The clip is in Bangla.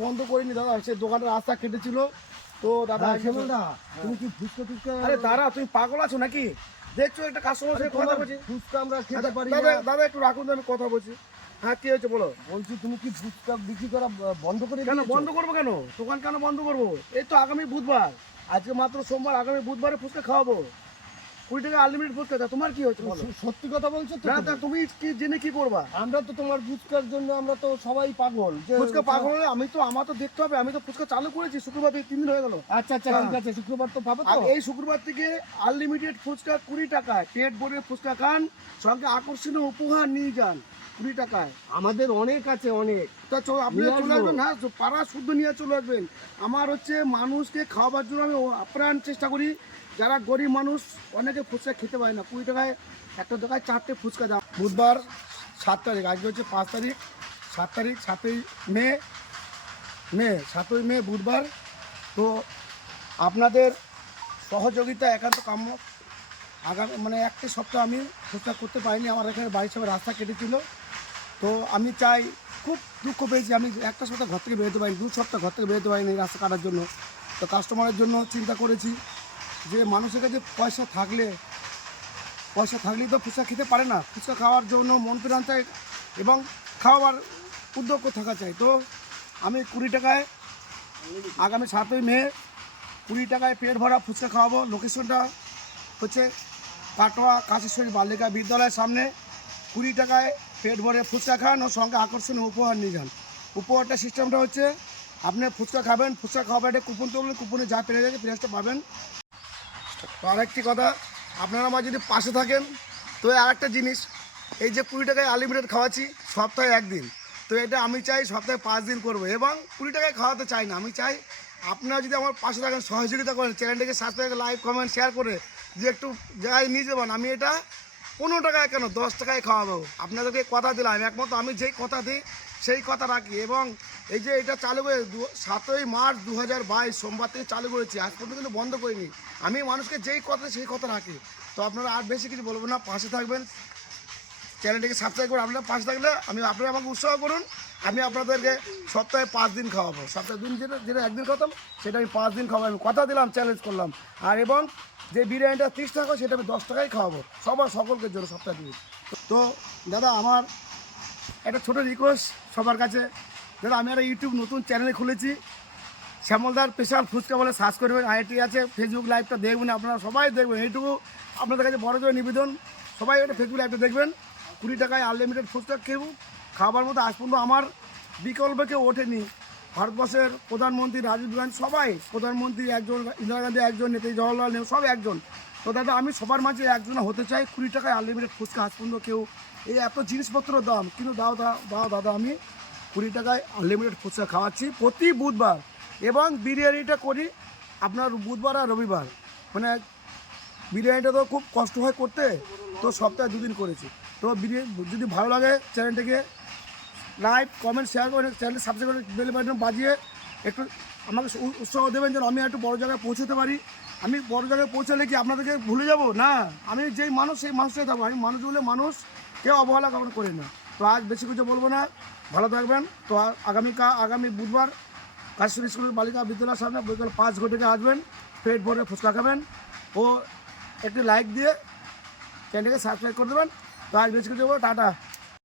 বন্ধ করিনি দাদা, সে দোকানের রাস্তা কেটেছিল তো দাদা। তুমি কি ফুচকা টুচকা? আরে দাদা তুমি পাগল আছো নাকি? দেখছো একটা কাস্টমার সাথে কথা বলছি, ফুচকা আমরা খেতে পারি দাদা না। দাদা একটু রাখুন, আমি কথা বলছি। হ্যাঁ কি হয়েছে বলো। বলছি তুমি কি ফুচকা বিক্রি করা বন্ধ করে কেন দিয়েছো? বন্ধ করবো কেন? দোকান কেন বন্ধ করবো? এই তো আগামী বুধবার, আজকে মাত্র সোমবার, আগামী বুধবারে ফুচকা খাওয়াবো। 20 টাকা আনলিমিটেড ফুচকা দাও। তোমার কি হচ্ছে বলো? সত্যি কথা বলছো তো? না তুমি কি জেনে কি করবা? আমরা তো তোমার ফুচকার জন্য আমরা তো সবাই পাগল। যে ফুচকা পাগল হলে আমি তো, আমার তো দেখতে হবে। আমি তো ফুচকা চালু করেছি শুক্রবার থেকে, 3 দিন হয়ে গেল। আচ্ছা আচ্ছা ঠিক আছে, শুক্রবার তো পাবো তো। এই শুক্রবার থেকে আনলিমিটেড ফুচকা 20 টাকায়, পেট ভরে ফুচকা খান, সঙ্গে আকর্ষণীয় উপহার নিয়ে যান 20 টাকায়। আমাদের অনেক আছে, অনেক। তা আপনি চলে আসবেন, হ্যাঁ পাড়া শুদ্ধ নিয়ে চলে আসবেন। আমার হচ্ছে মানুষকে খাওয়াবার জন্য আমি আপ্রাণ চেষ্টা করি। যারা গরিব মানুষ, অনেকে ফুচকা খেতে পারে না, 20 টাকায় একটা জায়গায় 4টে ফুচকা দাও। বুধবার 7 তারিখ, আজকে হচ্ছে 5 তারিখ, 7 তারিখ, 7ই মে বুধবার। তো আপনাদের সহযোগিতা একান্ত কাম্য। আগামী মানে একটা সপ্তাহ আমি ফুচকা করতে পারিনি, আমার এখানে বাড়ির সঙ্গে রাস্তা কেটেছিল। তো আমি চাই, খুব দুঃখ পেয়েছি, আমি একটা সপ্তাহ ঘর থেকে বেরোতে পারিনি, 2 সপ্তাহ ঘর থেকে বেরোতে পারিনি রাস্তা কাটার জন্য। তো কাস্টমারের জন্য চিন্তা করেছি যে মানুষের কাছে পয়সা থাকলেই তো ফুচকা খেতে পারে না, ফুচকা খাওয়ার জন্য মন প্রাণ চাই এবং খাওয়ার উদ্যোগ থাকা চাই। তো আমি 20 টাকায় আগামী 7ই মে 20 টাকায় পেট ভরা ফুচকা খাওয়াবো। লোকেশনটা হচ্ছে কাটোয়া কাশেশ্বরী বালিকা বিদ্যালয়ের সামনে। 20 টাকায় পেট ভরে ফুচকা খান ও সঙ্গে আকর্ষণীয় উপহার নিয়ে যান। উপহারটা সিস্টেমটা হচ্ছে, আপনি ফুচকা খাবেন, ফুচকা খাওয়াবেন, একটা কুপন তুলবেন, কুপনে যা পেরে যাবে প্রাইসটা পাবেন। তো আরেকটি কথা, আপনারা আমার যদি পাশে থাকেন তো আরেকটা জিনিস, এই যে 20 টাকায় আনলিমিটেড খাওয়াচ্ছি সপ্তাহে 1 দিন, তো এটা আমি চাই সপ্তাহে 5 দিন করবো। এবং 20 টাকায় খাওয়াতে চাই না, আমি চাই আপনারা যদি আমার পাশে থাকেন, সহযোগিতা করেন, চ্যানেলটাকে সাবস্ক্রাইব, লাইক, কমেন্ট, শেয়ার করে যে একটু জায়গায় নিয়ে যাবেন। আমি এটা 15 টাকায় কেন 10 টাকায় খাওয়াবো। আপনাদেরকে কথা দিলাম, একমত আমি যেই কথা দিই সেই কথা রাখি। এবং এই যে এটা চালু করে 7ই মার্চ 2022 সোমবার থেকে চালু করেছি, আজ পর্যন্ত কিন্তু বন্ধ করিনি। আমি মানুষকে যেই কথা সেই কথা রাখি। তো আপনারা আর বেশি কিছু বলবো না, পাশে থাকবেন, চ্যানেলটিকে সাবস্ক্রাইব করে আপনারা পাশে থাকলে আপনারা আমাকে উৎসাহ করুন। আমি আপনাদেরকে সপ্তাহে 5 দিন খাওয়াবো। সপ্তাহে যেটা 1 দিন খাওয়াতাম সেটা আমি 5 দিন খাওয়াবো। আমি কথা দিলাম, চ্যালেঞ্জ করলাম। আর এবং যে বিরিয়ানিটা 30 টাকা, সেটা আমি 10 টাকায় খাওয়াবো সকলকে জন্য সপ্তাহে দিন। তো দাদা আমার একটা ছোটো রিকোয়েস্ট সবার কাছে, দাদা আমি একটা ইউটিউব নতুন চ্যানেলে খুলেছি, শ্যামলদার স্পেশাল ফুচকা বলে সার্চ করবেন। আইটি আছে, ফেসবুক লাইভটা দেখবেন, আপনারা সবাই দেখবেন। এইটুকু আপনাদের কাছে বড় জোর নিবেদন, সবাই একটা ফেসবুক লাইভটা দেখবেন। 20 টাকায় আনলিমিটেড ফুচকা কেউ খাবার মতো আজ পর্যন্ত আমার বিকল্প কেউ ওঠেনি। ভারতবর্ষের প্রধানমন্ত্রী রাজীব গান্ধী, সবাই প্রধানমন্ত্রী একজন, ইন্দিরা গান্ধী একজন, নেতাজি জওয়াহরলাল নেহরু সব একজন। তো দাদা আমি সবার মাঝে একজন হতে চাই। 20 টাকায় আনলিমিটেড ফুচকা আজ পর্যন্ত কেউ, এই এত জিনিসপত্রের দাম কিন্তু দাও দাদা আমি 20 টাকায় আনলিমিটেড ফুচকা খাওয়াচ্ছি প্রতি বুধবার। এবং বিরিয়ানিটা করি আপনার বুধবার আর রবিবার। মানে বিরিয়ানিটা তো খুব কষ্ট হয় করতে, তো সপ্তাহে 2 দিন করেছি। তো বিরিয়ানি যদি ভালো লাগে চ্যানেলটাকে লাইক, কমেন্ট, শেয়ার করে, চ্যানেল সাবস্ক্রাইব করে বেল বাটন বাজিয়ে একটু আমাকে উৎসাহ দেবেন যেন আমি একটু বড় জায়গায় পৌঁছতে পারি। আমি বড় জায়গায় পৌঁছালে কি আপনাদেরকে ভুলে যাব না? আমি যেই মানুষ সেই মানুষটাই থাকবো। আমি মানুষ বলে মানুষ কেউ অবহেলা কখনো করি না। তো আজ বেশি কিছু বলবো না, ভালো থাকবেন। তো আগামী বুধবার কাশেশ্বরী স্কুলের বালিকা বিদ্যালয়ের সামনে বিকেল 5 ঘটিকে আসবেন, পেট ভরে ফুচকা খাবেন ও একটি লাইক দিয়ে চ্যানেলকে সাবস্ক্রাইব করে দেবেন। তো আজ বেশি কিছু বলবো, টাটা।